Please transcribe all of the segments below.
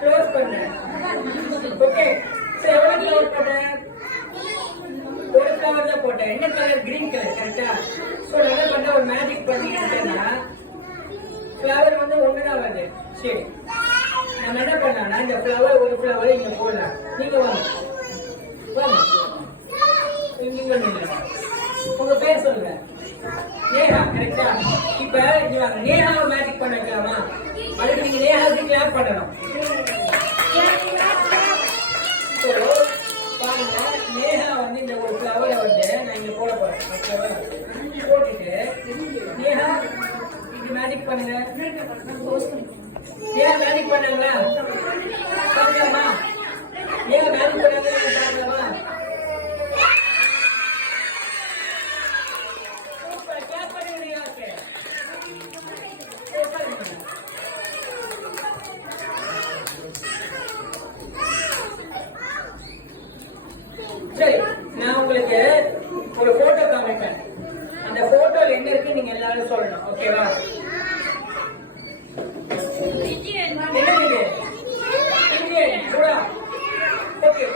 Close பண்ணேன். Okay, so எவ்வளவு close பண்ணேன்? ஒரு ஃப்ளவர் தான் போட்டேன். என்ன கலர்? Green colour. கரெக்டா? சோ நான் என்ன பண்ண, ஒரு மேஜிக் பண்ணிட்டேன்னா ஃப்ளவர் வந்து ஒண்ணுதான் வருது. சரி, நம்ம என்ன பண்ணலாம், இந்த ஃப்ளவர் ஒரு ஃப்ளவர் இங்க போடலாம். நீங்க வாங்க வாங்க, நீங்க உங்க பேர் சொல்லுங்க. நேஹா. கரெக்டா? இப்ப இங்க வாங்க, நேஹாவை மேஜிக் பண்ண வைக்கலாமா? அதுக்கு நீங்க நேஹாவுக்கு கிளாப் பண்ணணும். பாருங்க, நேஹா வந்து இந்த ஒரு ஃப்ளவரை வந்து நான் இங்க போட போறேன். ஓகேவா? போட்டுட்டு நேஹா இது மேஜிக் பண்ணுங்க. நேஹா மேஜிக் பண்ணாங்களா? பார்க்கலாமா? நேஹா மேஜிக் பண்ணாங்க, பார்க்கலாமா? சூப்பர், கிளாப் பண்ணுங்க நேஹாக்கு. சரி, நான் உங்களுக்கு ஒரு போட்டோ காமிப்பேன். அந்த போட்டோல என்ன இருக்கு நீங்க எல்லாரும் சொல்லணும். ஓகேவா? என்ன இது? ஓகே,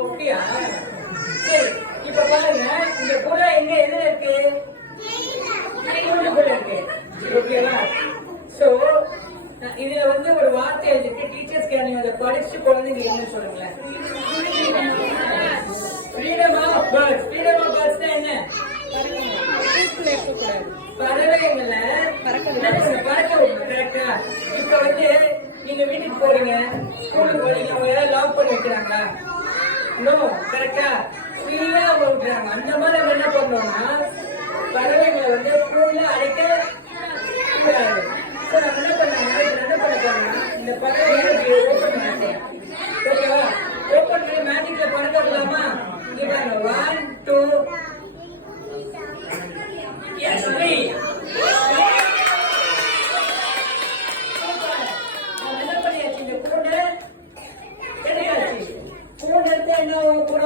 ஓகேயா? சரி, இப்ப பாருங்க, இந்த புறா எங்க எதுல இருக்கு? கூண்டுக்குள்ள இருக்கு. ஓகேவா? சோ இதுல வந்து ஒரு வார்த்தை இருக்கு. டீச்சர்ஸ்க்கு நீங்க அதை படிச்சு குழந்தைங்க என்ன சொல்லுங்களேன். Freedom of birds. Freedom of birds என்ன? பறவைங்களை பறக்க விடணும். கரெக்டா? இப்ப வந்து நீங்க வீட்டுக்கு போறீங்க, ஸ்கூலுக்கு போறீங்க, அவங்க யாராவது லாக் பண்ணி வைக்கிறாங்களா? நோ. கரெக்டா? ஃப்ரீயா விட்டுறாங்க. அந்த மாதிரி நம்ம என்ன பண்ணோம்னா பறவைகளை வந்து ஸ்கூல்ல அடைக்க கூடாது. நம்ம என்ன பண்ணாங்க, என்ன பண்ண போறோம்னா இந்த பறவைகளை ஓப்பன் பண்ண. ஓகேவா? ஓப்பன் பண்ணி மேஜிக்ல பறக்க விடலாமா? இங்க பாருங்க, 1 2 yes 3. என்ன பண்ணியாச்சு? இந்த கூண்டு எடுத்தாச்சு. கூண்டு எடுத்து என்ன கூட